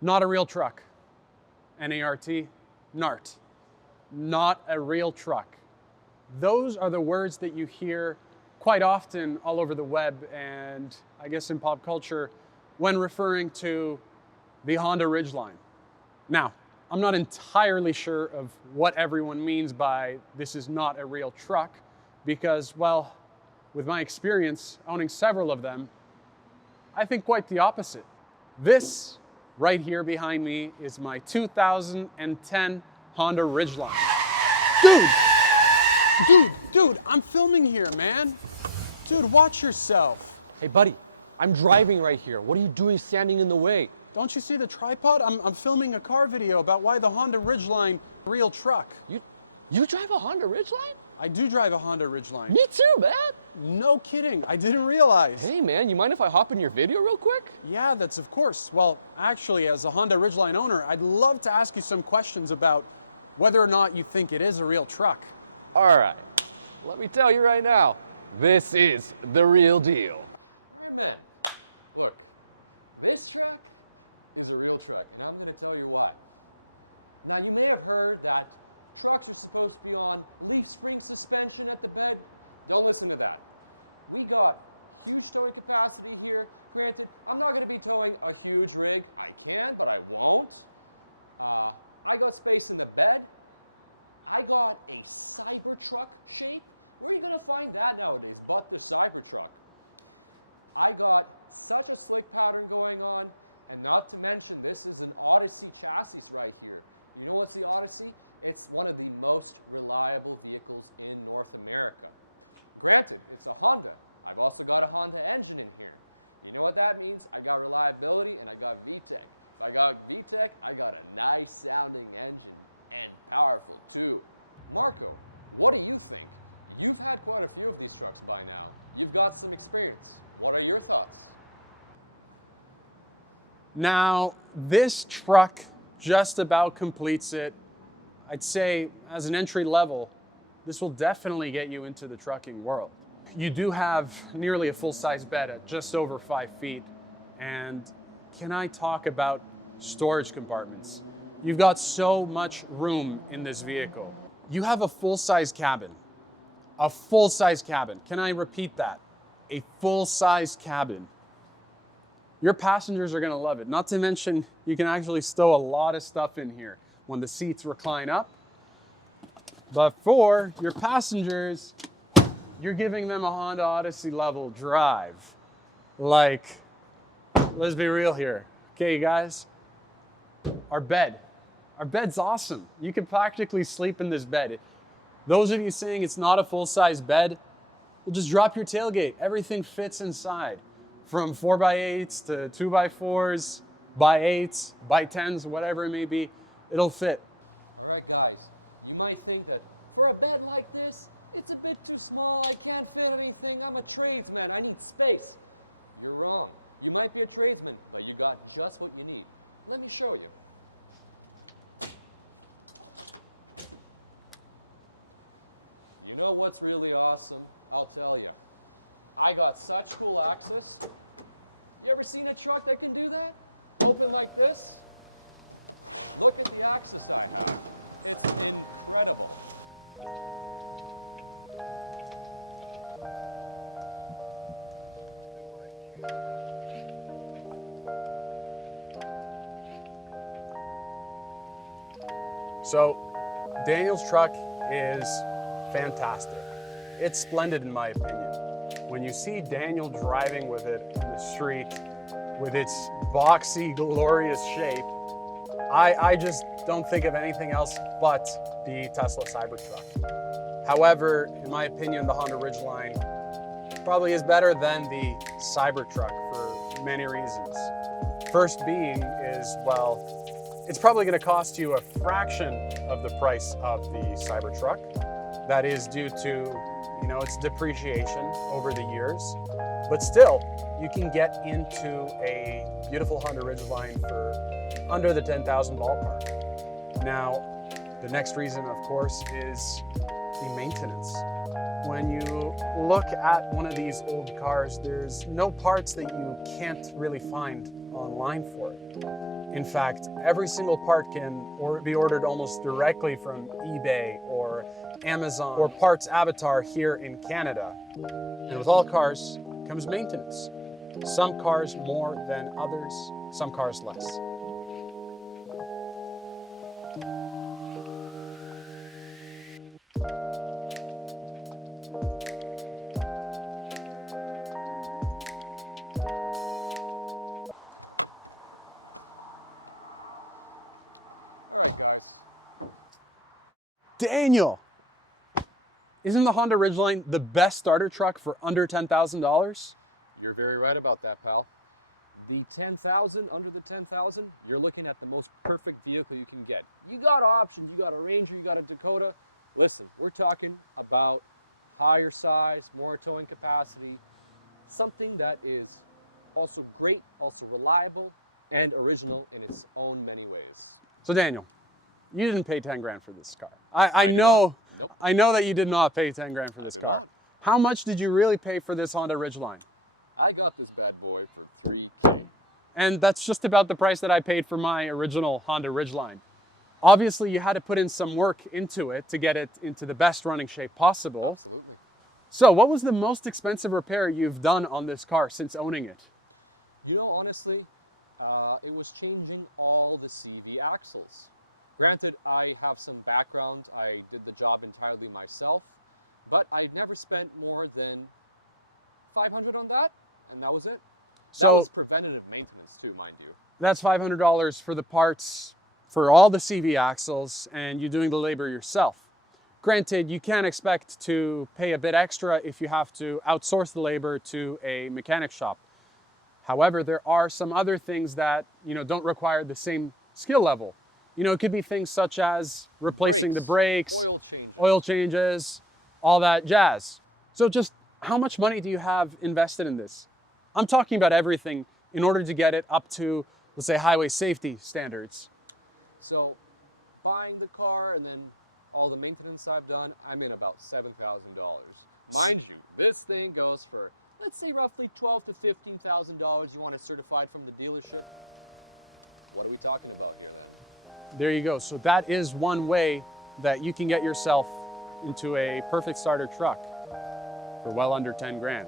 Not a real truck. NART, NART. Not a real truck. Those are the words that you hear quite often all over the web and I guess in pop culture when referring to the Honda Ridgeline. Now, I'm not entirely sure of what everyone means by this is not a real truck because, well, with my experience owning several of them, I think quite the opposite. This right here behind me is my 2010 Honda Ridgeline. Dude, I'm filming here, man. Dude, watch yourself. Hey buddy, I'm driving right here. What are you doing standing in the way? Don't you see the tripod? I'm filming a car video about why the Honda Ridgeline real truck. You drive a Honda Ridgeline? I do drive a Honda Ridgeline. Me too, man. No kidding, I didn't realize. Hey man, you mind if I hop in your video real quick? Yeah, that's of course. Well, actually, as a Honda Ridgeline owner, I'd love to ask you some questions about whether or not you think it is a real truck. All right, let me tell you right now, this is the real deal. Man, look, this truck is a real truck, and I'm going to tell you why. Now, you may have heard that trucks are supposed to be on leaf spring suspension at the bed. Don't listen to that. We got huge towing capacity here. Granted, I'm not going to be towing a huge rig. I can, but I won't. I got space in the bed. I got a Cybertruck shape. Where are you going to find that nowadays? But the Cybertruck. I got such a slick pattern going on, and not to mention this is an Odyssey chassis right here. You know what's the Odyssey? It's one of the most reliable vehicles in North America. Granted, it's a Honda. I've also got a Honda engine in here. You know what that means? I got reliability and I got VTEC. If I got VTEC, I got a nice sounding engine and powerful too. Marco, what do you think? You've had quite a few of these trucks by now. You've got some experience. What are your thoughts? Now, this truck just about completes it. I'd say as an entry level, this will definitely get you into the trucking world. You do have nearly a full-size bed at just over 5 feet. And can I talk about storage compartments? You've got so much room in this vehicle. You have a full-size cabin. A full-size cabin. Can I repeat that? A full-size cabin. Your passengers are gonna love it. Not to mention, you can actually stow a lot of stuff in here when the seats recline up. But for your passengers, you're giving them a Honda Odyssey level drive. Like, let's be real here. Okay, you guys, our bed's awesome. You can practically sleep in this bed. Those of you saying it's not a full-size bed, well, just drop your tailgate. Everything fits inside. From 4x8s to 2x4s, by 8s, by 10s, whatever it may be, it'll fit. All right, guys, you might think that for a bed like this, it's a bit too small, I can't fit anything, I'm a tradesman, I need space. You're wrong. You might be a tradesman, but you got just what you need. Let me show you. You know what's really awesome? I'll tell you. I got such cool access. You ever seen a truck that can do that? Open like this? Look at the access like. So, Daniel's truck is fantastic. It's splendid in my opinion. When you see Daniel driving with it in the street, with its boxy, glorious shape, I just don't think of anything else but the Tesla Cybertruck. However, in my opinion, the Honda Ridgeline probably is better than the Cybertruck for many reasons. First being is, well, it's probably going to cost you a fraction of the price of the Cybertruck. That is due to, its depreciation over the years. But still, you can get into a beautiful Honda Ridgeline for under the 10,000 ballpark. Now, the next reason, of course, is the maintenance. When you look at one of these old cars, there's no parts that you can't really find online for it. In fact, every single part can be ordered almost directly from eBay or Amazon or Parts Avatar here in Canada. And with all cars comes maintenance. Some cars more than others, some cars less. Daniel, isn't the Honda Ridgeline the best starter truck for under $10,000? You're very right about that, pal. The 10,000, under the 10,000, you're looking at the most perfect vehicle you can get. You got options, you got a Ranger, you got a Dakota. Listen, we're talking about higher size, more towing capacity, something that is also great, also reliable, and original in its own many ways. So Daniel, you didn't pay 10 grand for this car. I know that you did not pay 10 grand for this car. How much did you really pay for this Honda Ridgeline? I got this bad boy for $3,000. And that's just about the price that I paid for my original Honda Ridgeline. Obviously, you had to put in some work into it to get it into the best running shape possible. Absolutely. So what was the most expensive repair you've done on this car since owning it? You know, honestly, it was changing all the CV axles. Granted, I have some background. I did the job entirely myself, but I never spent more than $500 on that, and that was it. So that was preventative maintenance too, mind you. That's $500 for the parts for all the CV axles, and you doing the labor yourself. Granted, you can expect to pay a bit extra if you have to outsource the labor to a mechanic shop. However, there are some other things that, don't require the same skill level. It could be things such as replacing the brakes, oil changes, all that jazz. So just how much money do you have invested in this? I'm talking about everything in order to get it up to, let's say, highway safety standards. So buying the car and then all the maintenance I've done, I'm in about $7,000. Mind you, this thing goes for, let's say, roughly $12,000 to $15,000. You want it certified from the dealership. What are we talking about here then? There you go. So that is one way that you can get yourself into a perfect starter truck for well under 10 grand.